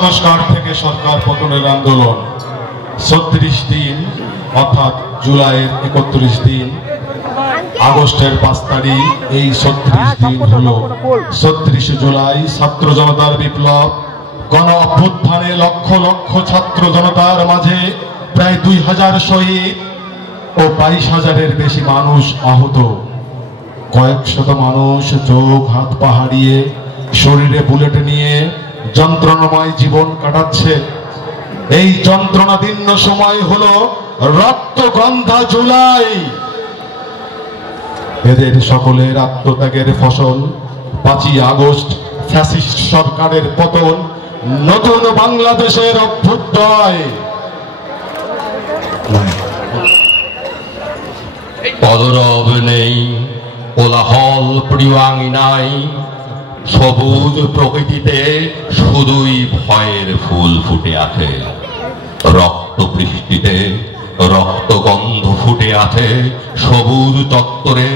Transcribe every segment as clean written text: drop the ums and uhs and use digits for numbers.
সংস্কার থেকে সরকার পতনের আন্দোলন ৩৬ দিন, অর্থাৎ জুলাইয়ের ৩১ দিন, আগস্টের ৫ তারিখ, এই ৩৬ দিন হলো ৩৬ জুলাই ছাত্র জনতার বিপ্লব। গণ অভ্যুত্থানে লক্ষ লক্ষ ছাত্র জনতার মাঝে প্রায় ২,০০০ শহীদ ও ২২,০০০-এর বেশি মানুষ আহত। কয়েক শত মানুষ চোখ হাত পা হারিয়ে শরীরে বুলেট নিয়ে যন্ত্রণাময় জীবন কাটাচ্ছে। এই যন্ত্রণাদীর্ণ সময় হলো রক্তগন্ধা জুলাই। এদের সকলের আত্মত্যাগের ফসল ৫ই আগস্ট ফ্যাসিস্ট সরকারের পতন, নতুন বাংলাদেশের অভ্যুদয়। পদরব নেই, কোলাহল প্রিয়াঙ্গিনাই, সবুজ প্রকৃতিতে শুধুই ভয়ের ফুল ফুটে আছে। রক্ত বৃষ্টিতে রক্তগন্ধ ফুটে আছে সবুজ চত্বরে।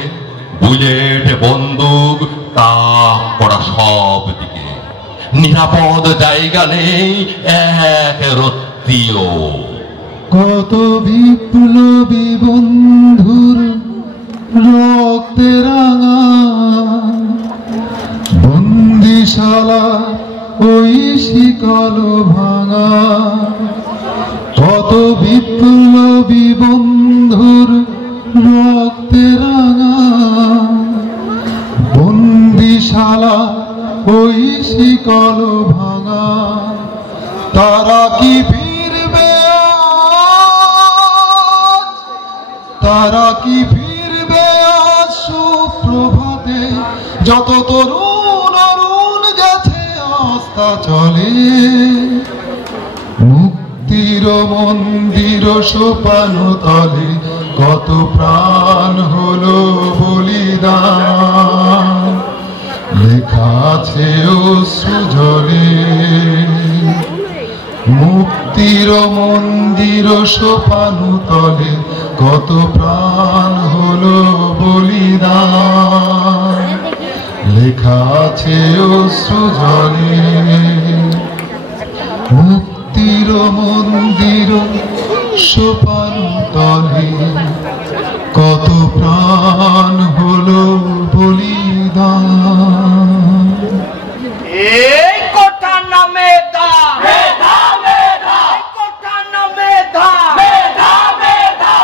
বুলেট বন্দুক তাক করা সব দিকে, নিরাপদ জায়গা নেই এক রত্তিও। কত বিপ্লবী বন্ধুর রক্তে রাঙা বন্দিশালা ওই শিকল ভাঙা। কত বিপ্লবী বন্ধুর রক্তে রাঙা বন্দিশালা ওই শিকল ভাঙা। তারা কি ফিরবে, তারা কি ফিরবে আজ সুপ্রভাতে? যত তরুণ অরুণ গেছে আস্থা চলে। মুক্তির মন্দির সোপান তলে কত প্রাণ হলো বলিদান। লেখা আছে অশ্রু জলে। মুক্তির মন্দির সোপান তলে কত প্রাণ হলো বলিদান। লেখা আছে অশ্রু জলে। মুক্তির মন্দির সোপান তলে কত প্রাণ হলো বলিদান। এই কোঠা নামে দা মেধা মেধা, কোঠা নামে দা মেধা মেধা,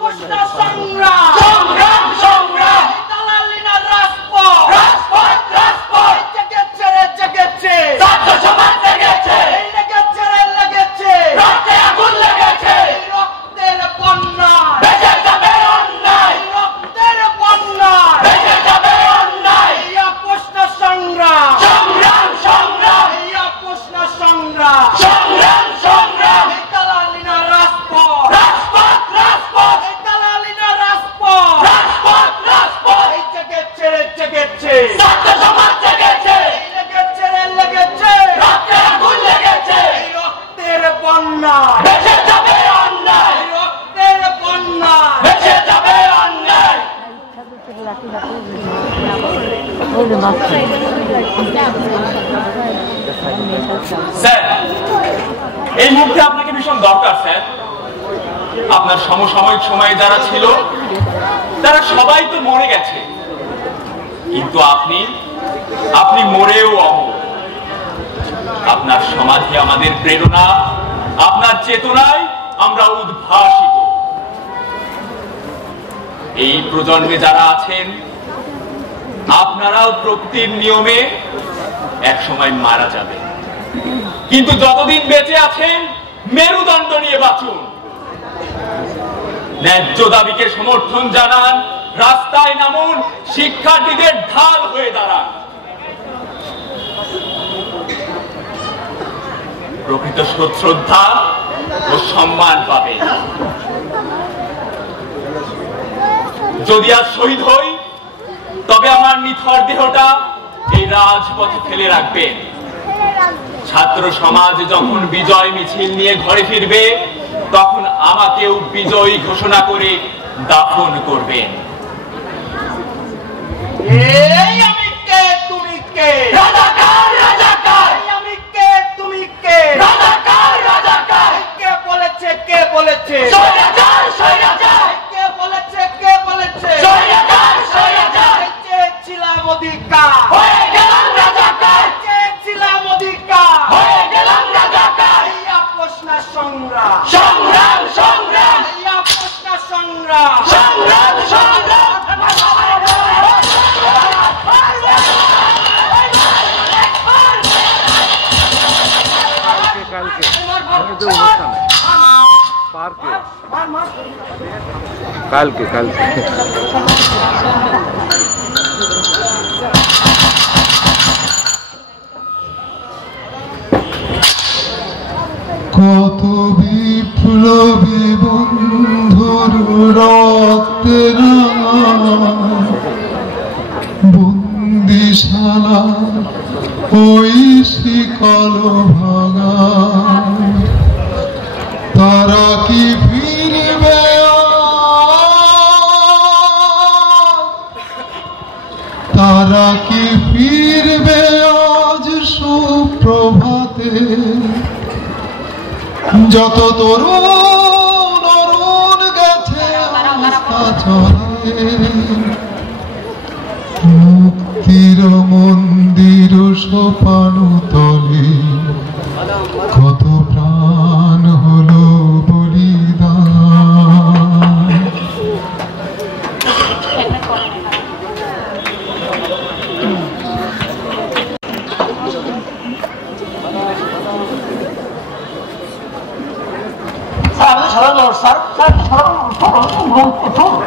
প্রশ্ন সংগ্রাম সংগ্রাম সংগ্রাম, দালালি না রাজপথ রাজপথ রাজপথ। জেগেছে রে জেগেছে ছাত্র সমাজ, জেগেছে লেগেছে রে লেগেছে, রক্তে আগুন লেগেছে। রক্তের বন্যা ভেসে যাবে অন্যায়, রক্তের বন্যা ভেসে যাবে অন্যায়। প্রশ্ন সংগ্রাম সংগ্রাম সংগ্রাম, প্রশ্ন সংগ্রাম সংগ্রাম সংগ্রাম। দালালি না রাজপথ রাজপথ রাজপথ, দালালি না রাজপথ রাজপথ রাজপথ। জেগেছে রে জেগেছে ছাত্র সমাজ, জেগেছে লেগেছে রে লেগেছে, রক্তে আগুন লেগেছে। রক্তের বন্যা ভেসে যাবে অন্যায়, রক্তের বন্যা ভেসে যাবে অন্যায়। স্যার, এই মুহূর্তে আপনাকে ভীষণ দরকার স্যার। আপনার সমসাময়িক সময়ে যারা ছিল তারা সবাই তো মরে গেছে, কিন্তু আপনি মরেও অমর। আপনার সমাধি আমাদের প্রেরণা, আপনার চেতনায় আমরা উদ্ভাসিত। এই প্রজন্মে যারা আছেন আপনারাও প্রকৃতির নিয়মে একসময় মারা যাবে, কিন্তু যতদিন বেঁচে আছেন মেরুদণ্ড নিয়ে বাঁচুন। ন্যায্য দাবিকে সমর্থন জানান, রাস্তায় নামুন, শিক্ষার্থীদের ঢাল হয়ে দাঁড়ান। প্রকৃত শ্রদ্ধা ও সম্মান পাবে। যদি আজ শহীদ হই তবে আমার নিথর দেহটা এই রাজপথে ফেলে রাখবেন। ছাত্র সমাজ যখন বিজয় মিছিল নিয়ে ঘরে ফিরবে তখন আমাকেও বিজয়ী ঘোষণা করে দাফন করবেন। আমি কে তুমি কে, রাজাকার রাজাকার। আমি কে তুমি কে, কে বলেছে স্বৈরাচার স্বৈরাচার কে বলেছে কে বলেছে স্বৈরাচার স্বৈরাচার চেয়েছিলাম অধিকার হয়ে গেলাম রাজাকার চেয়েছিলাম অধিকার হয়ে গেলাম রাজাকার এই আপোষ না সংগ্রাম সংগ্রাম সংগ্রাম এই আপোষ না সংগ্রাম সংগ্রাম সংগ্রাম কালকে কালকে কত বিপ্লবী বন্ধুর রক্তের বন্দিশালা ওই শিকল ভাঙা তারা কি ফিরবে তারা কি ফিরবে আজ সুপ্রভাতে যত তরুণ অরুণ গেছে আস্থা চলে মুক্তির মন্দির সোপানো তলে কত প্রাণ হলো বলিদান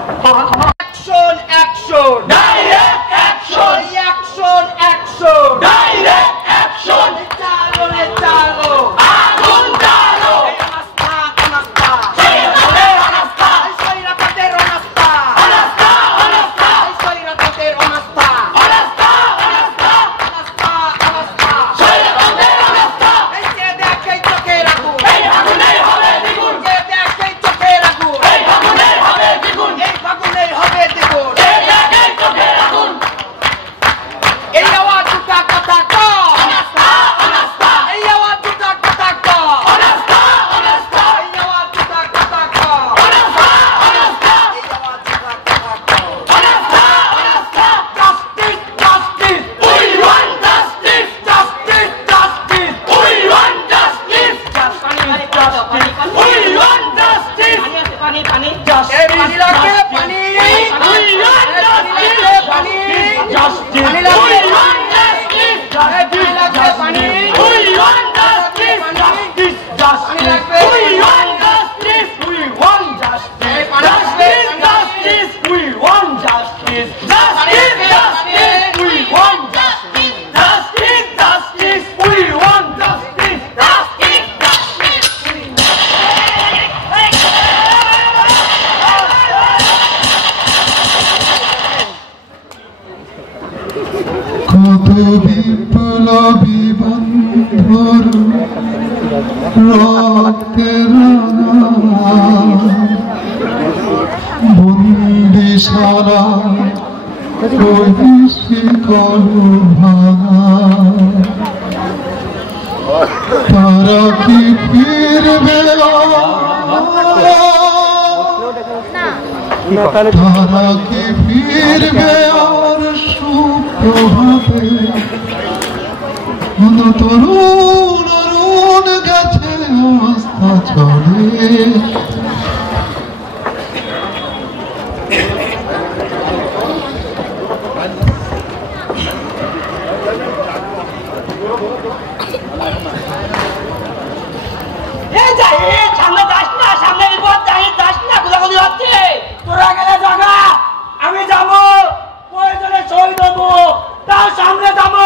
action action direct action action action direct action চালো রে চালো আগুন জ্বালো অনাস্থা অনাস্থা স্বৈরাচারের অনাস্থা স্বৈরাচারের অনাস্থা অনাস্থা অনাস্থা স্বৈরাচারের অনাস্থা অনাস্থা অনাস্থা অনাস্থা অনাস্থা স্বৈরাচারের অনাস্থা এই যে দেখে চোখে রাখো এই আগুনের হবে দ্বিগুণ যে দেখে চোখে রাখো এই আগুনের হবে দ্বিগুণ এই ফাগুনের হবে দ্বিগুণ এই দেখে চোখে আগুন এই আওয়াজ দুটা কথা কও অনাস্থা অনাস্থা এই আওয়াজ দুটা কথা কও অনাস্থা অনাস্থা এই আওয়াজ দুটা কথা কও অনাস্থা অনাস্থা এই আওয়াজ দুটা কথা কও অনাস্থা অনাস্থা justice justice we want justice justice justice we want justice we want justice এই মহিলাকে পানি উই ওয়ান্ট জাস্টিস পানি জাস্টিস পানি উই লাগবে ওয়ান্ট জাস্টিস এই মহিলাকে পানি উই ওয়ান্ট জাস্টিস জাস্টিস পানি লাগবে we want justice we want justice justice justice we want justice justice justice we want justice justice justice we want justice justice justice কত বিপ্লবী বন্ধুর রক্তের বন্দিশালা ওই শিকল ভাঙা তারা কি ফিরবে তারা কি ফিরবে আর সুপ্রভাতে তরুণ অরুণ গেছে আস্থা চলে সামনে যাস না, সামনে বিপদ যাস না, কোথাও হচ্ছে তোরা গেলে জাগা, আমি যাবো, প্রয়োজনে শহীদ হবো, তার সামনে যাবো।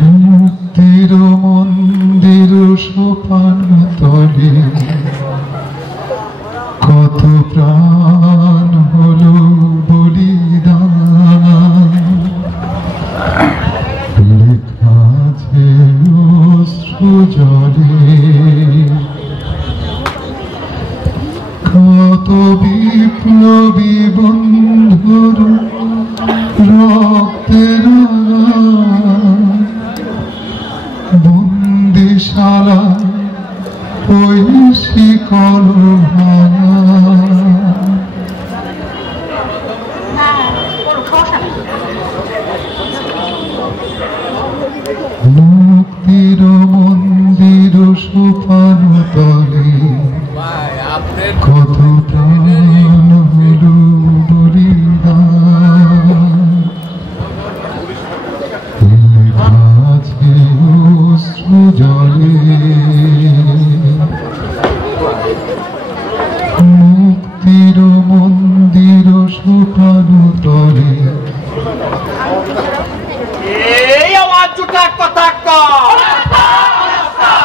মুক্তির মন্দির সোপান তলে কত প্রাণ হলো বলিদান লেখা আছে অশ্রু জলে কত বিপ্লবী বন্ধুর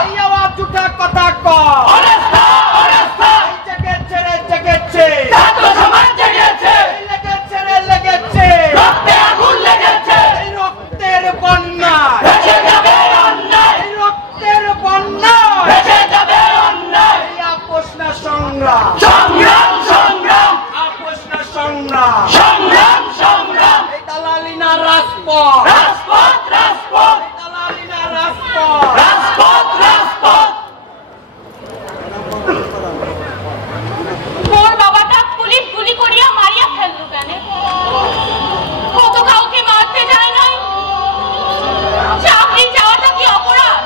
এই আওয়াজ উঠা কথা কর। জেগেছে রে জেগেছে, ছাত্র সমাজ জেগেছে, লেগেছে রে লেগেছে, রক্তে আগুন লেগেছে, এই রক্তের বন্যা ভেসে যাবে অন্যায়, এই রক্তের বন্যা ভেসে যাবে অন্যায়। এই আপোষ না সংগ্রাম, সংগ্রাম সংগ্রাম, আপোষ না সংগ্রাম, সংগ্রাম সংগ্রাম। এই দালালি না রাজপথ, রাজপথ রাজপথ, এই দালালি না রাজপথ, রাজপথ রাজপথ। মোর বাবাটা পুলিশ গুলি করিয়া মারিয়া ফেললো কেন? কত কাউকে মারতে যায় নাই। চাকরি যাওয়াটা কি অপরাধ?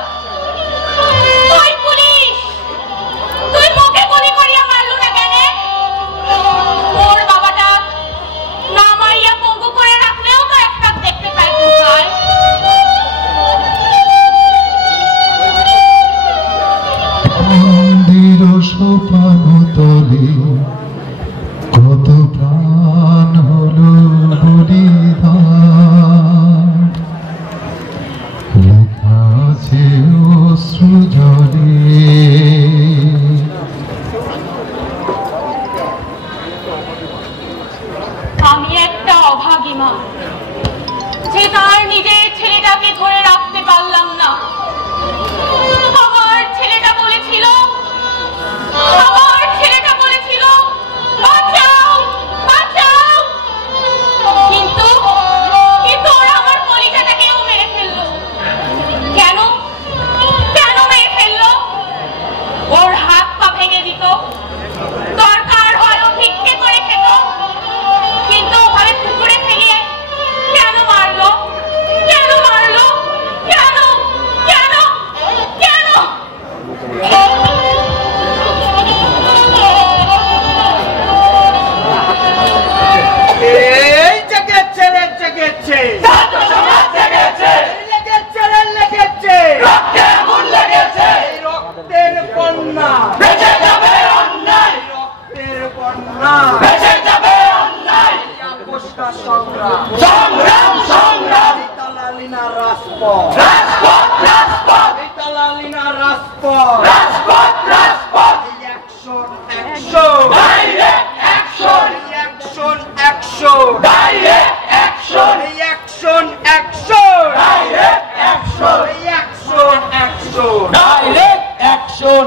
তুই পুলিশ, তুই মোকে গুলি করিয়া মারলো না কেন? মোর বাবাটা না মারিয়া পঙ্গু করে রাখলেও তো একটা দেখতে পাইতো ভাই। মন্দির সোপান তলে কত প্রাণ হলো বলিদান, লেখা আছে অশ্রু জলে। আমি একটা অভাগী মা, যে তার নিজের ছেলেটাকে ধরে রাখতে পারলাম না। আমার ছেলেটা বলেছিল, আমার ছেলেটা বলেছিল বাঁচাও বাঁচাও, কিন্তু কিন্তু ওরা আমার কলিজাটাকেও মেরে ফেললো। কেন কেন মেরে ফেললো? ওর হাত পা ভেঙে দিত, দরকার হয় ও ভিক্ষে করে খেত, কিন্তু ওভাবে পুকুরে ফেলিয়ে কেন মারলো? কেন মারলো? কেন কেন কেন? এই জেগেছে রে জেগেছে, ছাত্র সমাজ জেগেছে, লেগেছে রে লেগেছে, রক্তে আগুন লেগেছে, এই রক্তের বন্যা ভেসে যাবে অন্যায়, রক্তের বন্যা ভেসে যাবে অন্যায়। আপোষ না সংগ্রাম, সংগ্রাম সংগ্রাম, এই দালালি না রাজপথ, রাজপথ রাজপথ, এই দালালি না রাজপথ, রাজপথ রাজপথ। এই action action, direct action, action action, direct action, action action, direct action, action action, direct action.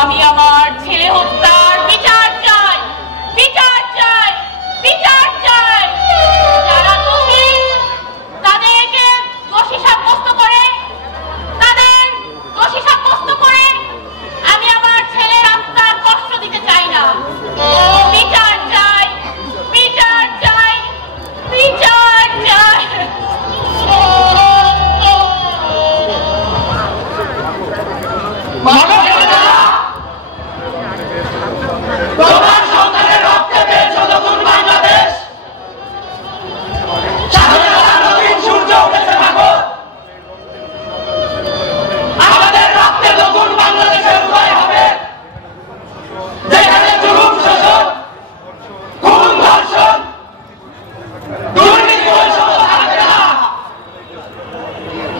আমি আমার ছেলে হত্যার বিচার চাই, বিচার চাই, বিচার চাই। যারা দোষী তাদেরকে দোষী সাব্যস্ত করে, তাদের দোষী সাব্যস্ত করে আমি আমার ছেলের আত্মার কষ্ট দিতে চাই না। বিচার চাই, বিচার চাই, বিচার চাই। তোমার সন্তানের রক্তে পেয়েছ নতুন বাংলাদেশ। স্বাধীনতার নতুন সূর্য উঠেছে মাগো। আমাদের রক্তে নতুন বাংলাদেশের উদয় হবে, যেখানে জুলুম, শোষণ, খুন, ধর্ষণ, দুর্নীতি বৈষম্য থাকবে না।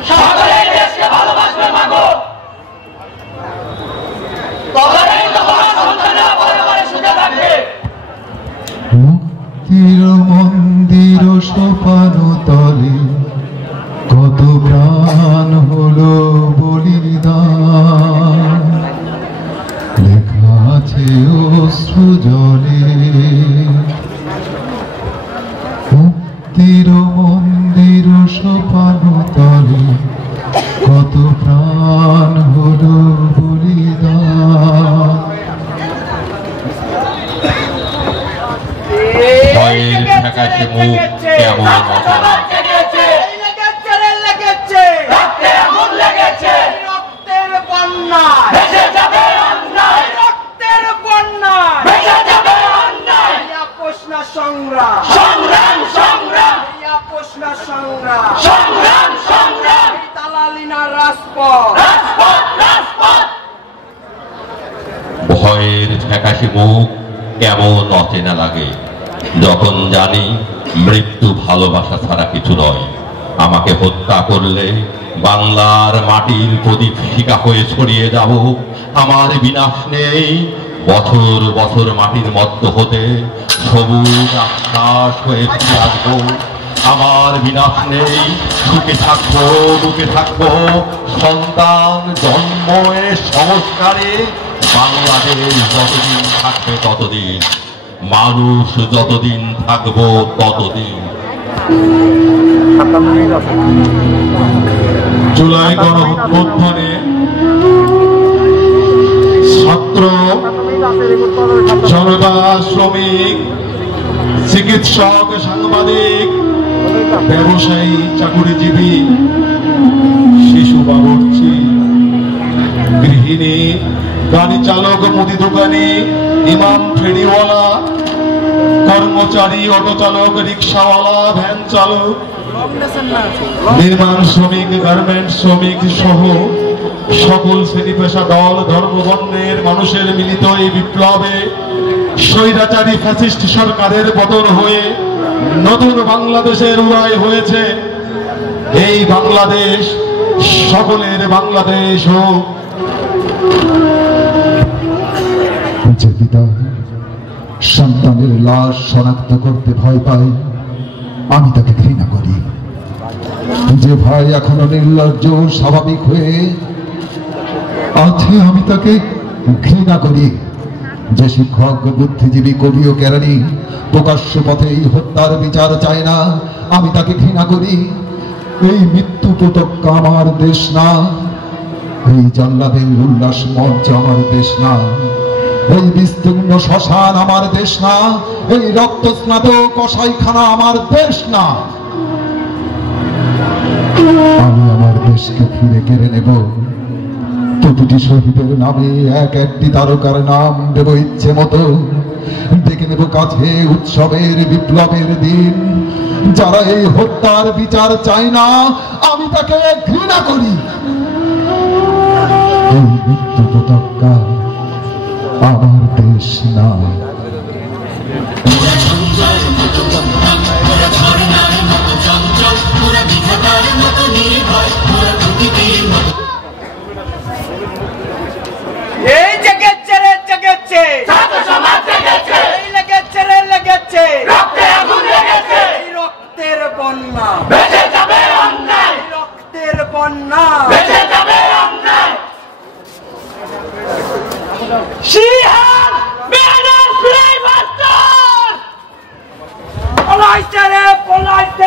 সকলে এই দেশকে ভালোবাসবে মাগো। তবেই তো তোমার সন্তানরা পরে পরে সুখে থাকবে। মুক্তির মন্দির সোপান তলে কত প্রাণ হলো বলিদান, লেখা আছে অশ্রু জলে। মুক্তির মন্দির সোপান তলে কত প্রাণ হলো বলিদান। ভয়ের ফ্যাকাশে মুখ কেমন সবার জেগেছে, লেগেছে, রক্তে আগুন লেগেছে, রক্তের বন্যা ভেসে যাবে অন্যায়, রক্তের বন্যা ভেসে যাবে অন্যায়। প্রশ্ন সংগ্রাম, সংগ্রাম, সংগ্রাম, প্রশ্ন সংগ্রাম, সংগ্রাম, সংগ্রাম। তালালিনা রাজপথ, রাজপথ, রাজপথ। ভয়ের ফ্যাকাশে মুখ কেমন অচেনা লাগে যখন জানি মৃত্যু ভালোবাসা ছাড়া কিছু নয়। আমাকে হত্যা করলে বাংলার মাটির প্রদীপ শিখা হয়ে ছড়িয়ে যাব। আমার বিনাশ নেই, বছর বছর মাটির মধ্য হতে সবুজ আশ্বাস হয়ে ফিরে আসবো। আমার বিনাশ নেই, সুখে থাকবো, বুকে থাকবো। সন্তান জন্মে সংস্কারে বাংলাদেশ যতদিন থাকবে ততদিন, মানুষ যতদিন থাকবো ততদিন। জুলাই গণঅভ্যুত্থানে ছাত্র, জনতা, শ্রমিক, চিকিৎসক, সাংবাদিক, ব্যবসায়ী, চাকুরিজীবী, শিশু বাবুর্চি, গৃহিণী, গাড়ি চালক, মুদি দোকানি, ইমাম, ফেরিওয়ালা, কর্মচারী, অটো চালক, রিক্সাওয়ালা, ভ্যান চালক, নির্মাণ শ্রমিক, গার্মেন্টস শ্রমিক সহ সকল শ্রেণী পেশা, দল, ধর্ম, বর্ণের মানুষের মিলিত এই বিপ্লবে স্বৈরাচারী ফ্যাসিস্ট সরকারের পতন হয়ে নতুন বাংলাদেশের উদয় হয়েছে। এই বাংলাদেশ সকলের বাংলাদেশ হোক। যে পিতা সন্তানের লাশ শনাক্ত করতে ভয় পায়, আমি তাকে ঘৃণা করি। যে ভাই এখনো নির্লজ্জ স্বাভাবিক হয়ে আছে, আমি তাকে ঘৃণা করি। যে শিক্ষক, বুদ্ধিজীবী, কবি ও কেরানি প্রকাশ্য পথে এই হত্যার বিচার চায় না, আমি তাকে ঘৃণা করি। এই মৃত্যু পতক্কা আমার দেশ না, এই জল্লাদের উল্লাস মঞ্চ আমার দেশ না, এই বিস্তীর্ণ শ্মশান আমার দেশ না, এই রক্তস্নাত কসাইখানা আমার দেশ না। আমি আমার দেশকে ফিরে কেড়ে নেব। প্রতিটি শহীদের নামে এক একটি তারকার নাম দেব ইচ্ছে মতো। ডেকে নেব কাছে উৎসবের বিপ্লবের দিন। যারা এই হত্যার বিচার চায় না, আমি তাকে ঘৃণা করি। এই মৃত্যু পতাকা আমার দেশ না। এই জেগেছে রে জেগেছে, ছাত্র সমাজ জেগেছে, এই লেগেছে রে লেগেছে, রক্তে আগুন লেগেছে, এই রক্তের বন্যা ভেসে যাবে অন্যায়, রক্তের বন্যা ভেসে যাবে অন্যায়। She has been a slave master! Polite!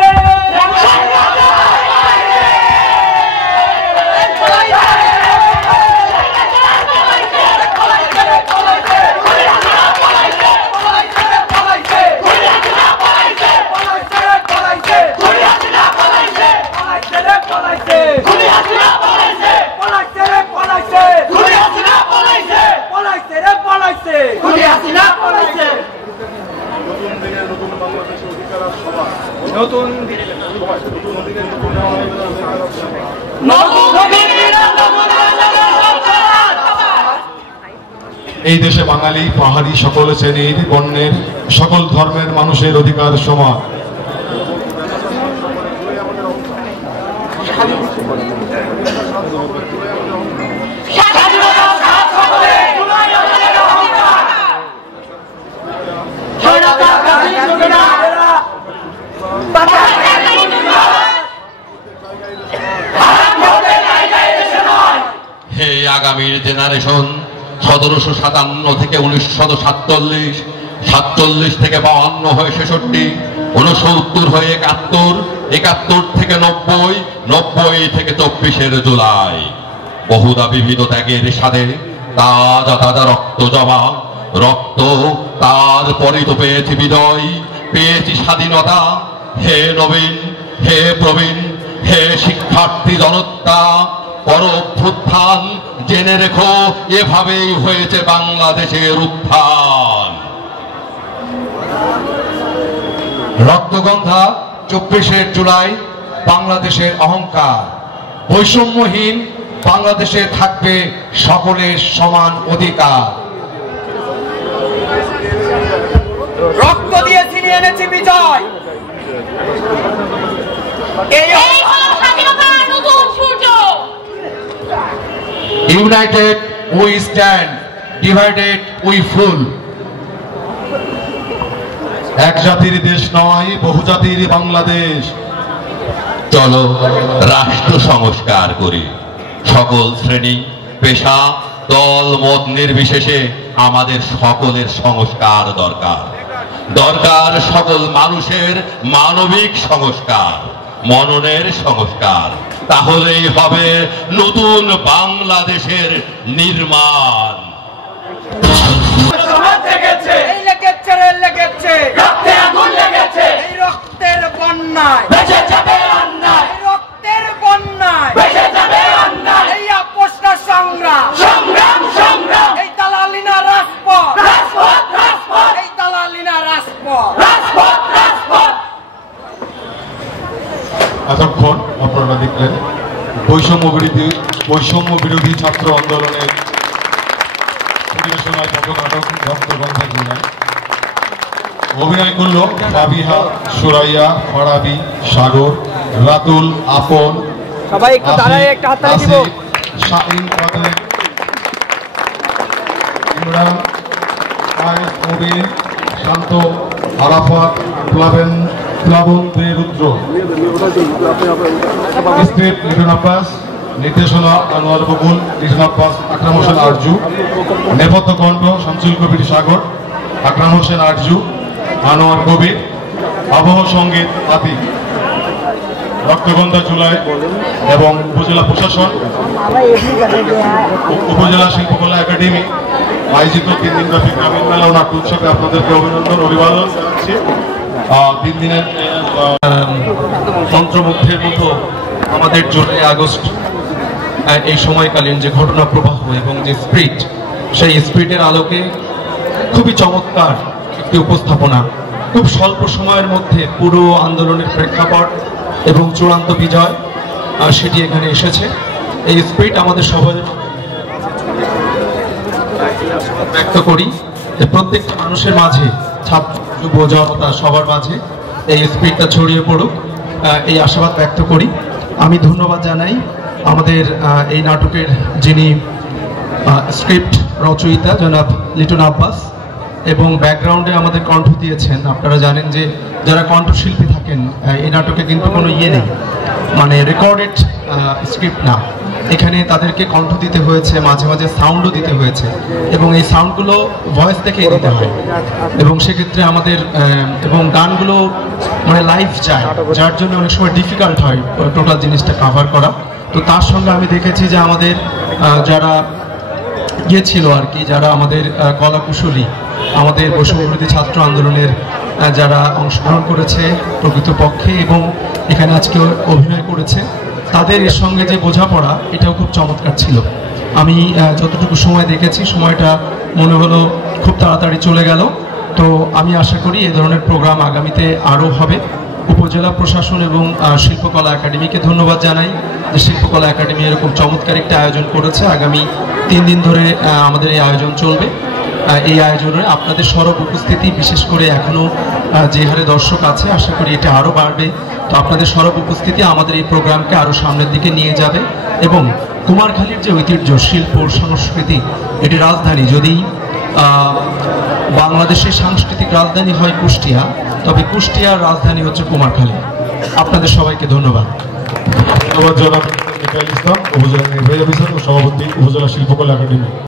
এই দেশে বাঙালি পাহাড়ি সকল শ্রেণীর বর্ণের সকল ধর্মের মানুষের অধিকার সমান। হে আগামীর জেনারেশন, 1757 থেকে 1947, 47 থেকে 52 হয়ে 66, 69 হয়ে 71, 71 থেকে 90, 90 থেকে 24 জুলাই। বহুদা বিবিধ ত্যাগের সাথে তাজা তাজা রক্ত জমা, রক্ত তারপরে তো পেয়েছি বিজয়, পেয়েছি স্বাধীনতা। হে নবীন, হে প্রবীণ, হে শিক্ষার্থী জনতা, অভ্যুত্থান জেনে রেখো, এভাবেই হয়েছে বাংলাদেশের উত্থান। রক্তগন্ধা 24 জুলাই বাংলাদেশের অহংকার। বৈষম্যহীন বাংলাদেশে থাকবে সকলের সমান অধিকার। রক্ত দিয়ে ছিনিয়ে এনেছি বিজয়। এই হলো স্বাধীনতার নতুন সূর্য। United we stand, divided we fall. এক জাতির দেশ নয়, বহুজাতির বাংলাদেশ। চলো রাষ্ট্র সংস্কার করি। সকল শ্রেণী, পেশা, দল মত নির্বিশেষে আমাদের সকলের সংস্কার দরকার। দরকার সকল মানুষের মানবিক সংস্কার, মননের সংস্কার। তাহলেই হবে নতুন বাংলাদেশের নির্মাণ। রক্তে আগুন লেগেছে, এই রক্তের বন্যায় ভেসে যাবে অন্যায়, রক্তের বন্যায় ভেসে যাবে অন্যায়। এই আপোষটা সংগ্রাম, সংগ্রাম সংগ্রাম। এই দালালিনা রাজপথ, রাজপথ রাজপথ। এই দালালিনা রাজপথ, রাজপথ রাজপথ। এতক্ষণ আপনারা দেখলেন বৈষম্য বিরোধী ছাত্র আন্দোলনের পরিবেশনায় পটনাটক রক্তগন্ধা জুলাই। অভিনয় করল ফাবিহা, সুরাইয়া, ফারাবি, সাগর, রাতুল, আপন, সবাই একটু দাঁড়ায় একটা হাততালি দিব। শাহিন, কাদের, ইমরান, আয়েশ, মুবিন, শান্ত, আরাফাত, প্লাবন দে রুদ্র। স্ক্রিপ্ট লিটন আব্বাস, নির্দেশনা আনোয়ার বকুল, লিটন আব্বাস, আকরাম হোসেন আরজু। নেপথ্য কণ্ঠ শামসুল কবির সাগর, আকরাম হোসেন আরজু, আনোয়ার কবির। আবহ সঙ্গীত আতিক। রক্তগন্ধা জুলাই এবং উপজেলা প্রশাসন, উপজেলা শিল্পকলা একাডেমি আয়োজিত 3 দিনব্যাপী গ্রামীণ মেলা ও নাট্য উৎসবে আপনাদেরকে অভিনন্দন, অভিবাদন জানাচ্ছি। 3 দিনের মন্ত্রমুগ্ধের মতো আমাদের জুলাই আগস্ট এই সময়কালীন যে ঘটনা প্রবাহ এবং যে স্পিরিট, সেই স্পিরিটের আলোকে খুবই চমৎকার একটি উপস্থাপনা। খুব স্বল্প সময়ের মধ্যে পুরো আন্দোলনের প্রেক্ষাপট এবং চূড়ান্ত বিজয় সেটি এখানে এসেছে। এই স্পিরিট আমাদের সবার ব্যক্ত করি যে প্রত্যেকটা মানুষের মাঝে, ছাত্র, যুব, জনতা সবার মাঝে এই স্পিরিটটা ছড়িয়ে পড়ুক, এই আশাবাদ ব্যক্ত করি। আমি ধন্যবাদ জানাই আমাদের এই নাটকের যিনি স্ক্রিপ্ট রচয়িতা জনাব লিটন আব্বাস, এবং ব্যাকগ্রাউন্ডে আমাদের কণ্ঠ দিয়েছেন। আপনারা জানেন যে যারা কণ্ঠশিল্পী থাকেন এই নাটকে কিন্তু কোনো ইয়ে নেই, মানে রেকর্ডেড স্ক্রিপ্ট না, এখানে তাদেরকে কণ্ঠ দিতে হয়েছে, মাঝে মাঝে সাউন্ডও দিতে হয়েছে এবং এই সাউন্ডগুলো ভয়েস থেকেই দিতে হয় এবং সেক্ষেত্রে আমাদের এবং গানগুলো মানে লাইভ যায়, যার জন্য অনেক সময় ডিফিকাল্ট হয় টোটাল জিনিসটা কাভার করা। তো তার সঙ্গে আমি দেখেছি যে আমাদের যারা ছিল আর কি, যারা আমাদের কলাকুশলী, আমাদের বৈষম্যবিরোধী ছাত্র আন্দোলনের যারা অংশগ্রহণ করেছে প্রকৃতপক্ষে এবং এখানে আজকে অভিনয় করেছে, তাদের এর সঙ্গে যে বোঝাপড়া এটাও খুব চমৎকার ছিল। আমি যতটুকু সময় দেখেছি সময়টা মনে হলো খুব তাড়াতাড়ি চলে গেল। তো আমি আশা করি এই ধরনের প্রোগ্রাম আগামীতে আরও হবে। উপজেলা প্রশাসন এবং শিল্পকলা একাডেমিকে ধন্যবাদ জানাই যে শিল্পকলা একাডেমি এরকম চমৎকার একটা আয়োজন করেছে। আগামী 3 দিন ধরে আমাদের এই আয়োজন চলবে। এই আয়োজনে আপনাদের সরব উপস্থিতি, বিশেষ করে এখনও যে হারে দর্শক আছে, আশা করি এটা আরও বাড়বে। তো আপনাদের সরব উপস্থিতি আমাদের এই প্রোগ্রামকে আরও সামনের দিকে নিয়ে যাবে এবং কুমারখালীর যে ঐতিহ্য, শিল্প, সংস্কৃতি, এটি রাজধানী, যদি বাংলাদেশের সাংস্কৃতিক রাজধানী হয় কুষ্টিয়া, তবে কুষ্টিয়ার রাজধানী হচ্ছে কুমারখালী। আপনাদের সবাইকে ধন্যবাদ। ধন্যবাদ জনাব মিকাইল ইসলাম, উপজেলা নির্বাহী অফিসার ও সভাপতি, উপজেলা শিল্পকলা একাডেমি।